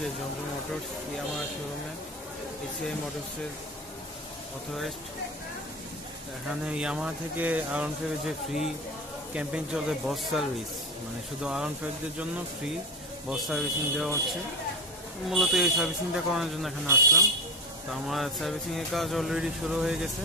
হচ্ছে জম জম মোটরস ইয়ামাহা শোরুমে ACI মোটরসের অথরাইজড। এখানে ইয়ামাহা থেকে R15 যে ফ্রি ক্যাম্পেইন চলে বস সার্ভিস, মানে শুধু R15দের জন্য ফ্রি বস সার্ভিসিং দেওয়া হচ্ছে। মূলত এই সার্ভিসিংটা করানোর জন্য এখানে আসলাম। তো আমার সার্ভিসিংয়ের কাজ অলরেডি শুরু হয়ে গেছে।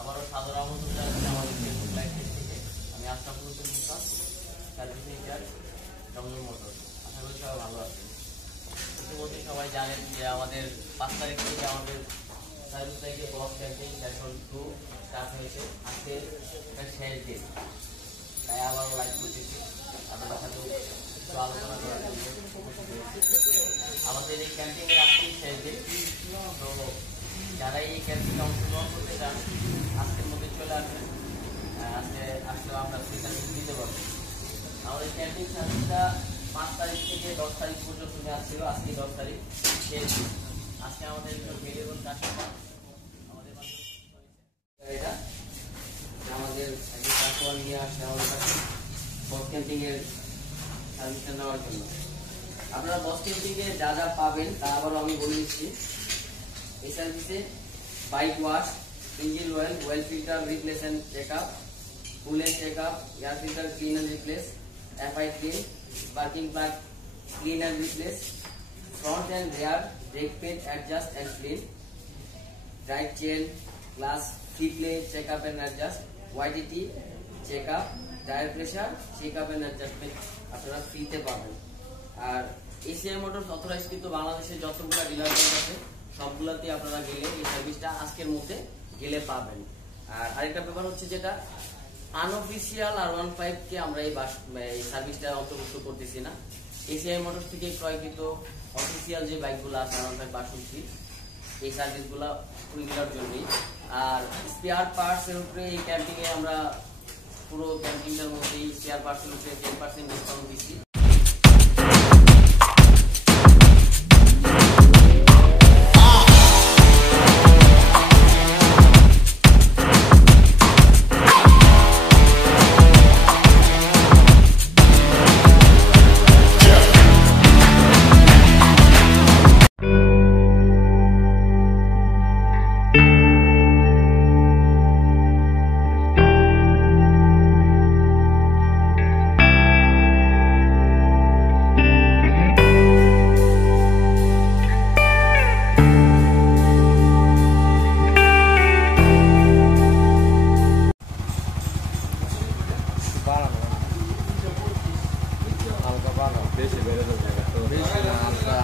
আবারও সাদর আমন্ত্রণ জানাচ্ছি আমাদের ফেসবুক লাইভ পেজ থেকে। আমি আশরাফুল মিজান, সার্ভিস ইনচার্জ জম জম মোটর। আশা করি সবাই ভালো আছেন। ইতিমধ্যে সবাই জানেন যে আমাদের 5 তারিখ থেকে আমাদের সার্ভিস লাইফে বস ক্যাম্পেইন সেশন 2 স্টার্ট হয়েছে। আজকে এটা শেষ দিন, তাই আবারও লাইভ করতেছি আপনাদের সাথে একটু আলোচনা করার জন্য। আমাদের এই ক্যাম্পেইনের আজকেই শেষ দিন। তো যারা এই ক্যাম্পেইনে অংশগ্রহণ করতে চান আজকের মধ্যে চলে আসবেন। আজকে আসলেও আমরা ফ্রি সার্ভিস দিতে পারবো। আমাদের ক্যাম্পেইন সার্ভিসটা 5 তারিখ থেকে 10 তারিখ পর্যন্ত মেয়াদ ছিল। আজকে 10 তারিখ শেষ দিন। আজকে আমাদের ভেরিয়েবল কাস্টমার আমাদের এটা আমাদের একজন কাস্টমার নিয়ে আসছে আমাদের কাছে বস ক্যাম্পিংয়ের সার্ভিসটা নেওয়ার জন্য। আপনারা বস ক্যাম্পিংয়ে যা যা পাবেন তা আবারও আমি বলে দিচ্ছি। এই সার্ভিসে bike wash, engine oil, oil filter replace and checkup, coolant checkup, air filter clean and replace, FI clean, sparking plug clean and replace, front and rear brake pad adjust and clean, drive chain, glass free play check up and adjust, YTT check up, tire pressure check up and adjustment আপনারা ফ্রিতে পাবেন। আর ACI motors authorised কিন্তু বাংলাদেশের যতগুলো dealership আছে সবগুলোতে আপনারা গেলে এই সার্ভিসটা আজকের মধ্যে গেলে পাবেন। আর আরেকটা ব্যাপার হচ্ছে যেটা আনঅফিশিয়াল R15 কে আমরা এই সার্ভিসটা অন্তর্ভুক্ত করতেছি না। ACI মোটরস থেকে ক্রয়কৃত অফিসিয়াল যে বাইকগুলো আছে R15 এই সার্ভিসগুলো ওইগুলোর জন্যই। আর স্পেয়ার পার্টস এর উপরে এই ক্যাম্পিংয়ে আমরা পুরো ক্যাম্পিংটার মধ্যেই 4% থেকে 10% ডিসকাউন্ট দিচ্ছি।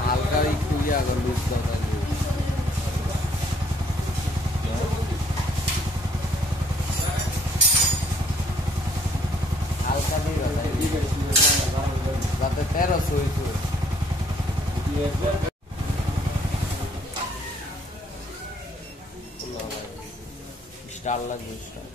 হালকা একটু লুজ দরকার হালকা দিয়ে যাতে 1300 হইতো স্টার লাগবে স্টার